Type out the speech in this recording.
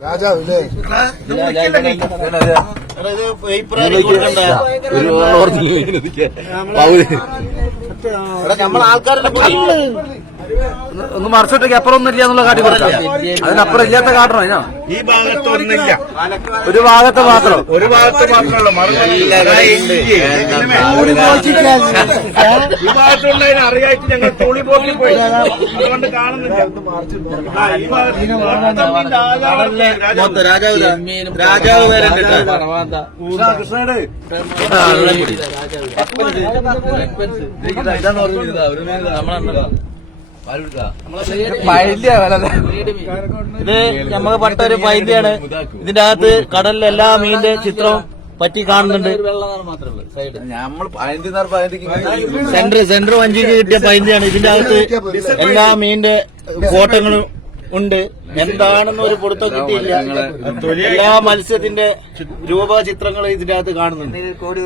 രാജാവ് അല്ലേ നമ്മൾ ആൾക്കാരുടെ ഒന്ന് മറിച്ചിട്ടേക്ക് അപ്പുറം ഒന്നും ഇല്ല എന്നുള്ള കാട്ടി കൊടുക്കാം അതിനപ്പുറം ഇല്ലാത്ത കാട്ടണം അതിനാ ഈ ഭാഗത്ത് ഒന്നില്ല ഒരു ഭാഗത്ത് മാത്രം ഒരു ഭാഗത്ത് മാത്രമല്ല അറിയായിട്ട് ഞങ്ങൾ തുളി പോക്കി പോയി അതുകൊണ്ട് കാണുന്നില്ല ഈ ഭാഗത്ത് രാജാവ് രാജാവ് രാജാവ് രാജാവ് വരണ്ട ഇത് നമുക്ക് പട്ട ഒരു പൈലിയാണ് ഇതിന്റെ അകത്ത് കടലിലെ എല്ലാ മീനിന്റെ ചിത്രവും പറ്റി കാണുന്നുണ്ട്. സെന്റർ സെന്റർ വഞ്ചിക്ക് കിട്ടിയ പൈലിയാണ് ഇതിന്റെ അകത്ത് എല്ലാ മീനിന്റെ ഫോട്ടോകളും ഉണ്ട്. എന്താണെന്ന് ഒരു പൊടുത്തം കിട്ടിയില്ല. എല്ലാ മത്സ്യത്തിന്റെ രൂപ ചിത്രങ്ങൾ ഇതിന്റെ അകത്ത് കാണുന്നുണ്ട് കോടി